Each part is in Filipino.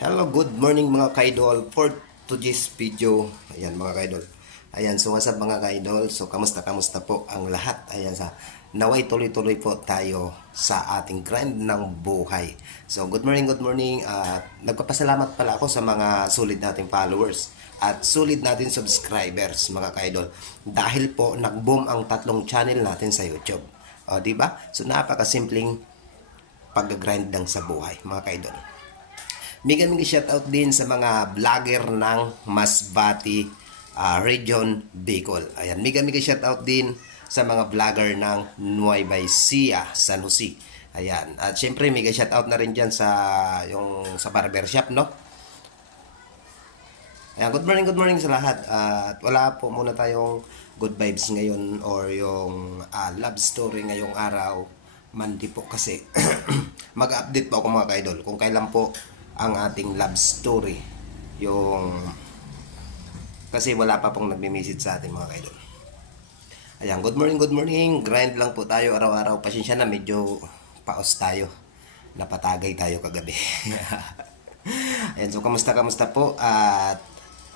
Hello, good morning mga kaidol. For today's video, ayan mga kaidol. Ayan, so what's up mga kaidol? So kamusta po ang lahat? Ayan, naway tuloy-tuloy po tayo sa ating grind ng buhay. So good morning. Nagpapasalamat pala ako sa mga sulit nating followers at sulit natin subscribers mga kaidol. Dahil po nag-boom ang tatlong channel natin sa YouTube. O, di ba? So napakasimpleng pag-grind lang sa buhay mga kaidol. Mega shoutout din sa mga vlogger ng Masbate Region Bicol. Ayan, mega shoutout din sa mga vlogger ng Nueva Ecija, San Jose. Ayan, at syempre mega shoutout na rin diyan sa sa barbershop, no? Ayan, good morning sa lahat. At wala po muna tayong good vibes ngayon or yung love story ngayong araw. Monday po kasi mag-update po ako mga kaidol kung kailan po ang ating love story. Yung kasi wala pa pong nagme-message sa ating mga kaidol. Ayan, good morning. Grind lang po tayo araw-araw. Pasensya na, medyo paos tayo. Napatagay tayo kagabi. Ayan, so kamusta po? At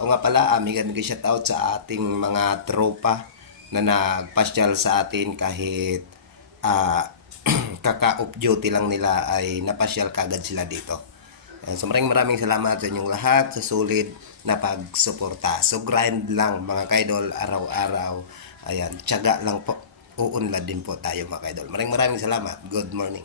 o nga pala, mega shoutout sa ating mga tropa na nagpasyal sa atin kahit kaka-off duty lang nila ay napasyal kagad sila dito. So maraming salamat sa inyong lahat sa sulit na pagsuporta. So grind lang mga kaidol araw-araw. Ayan, tiyaga lang po. Uunlad din po tayo mga kaidol. Maraming salamat. Good morning.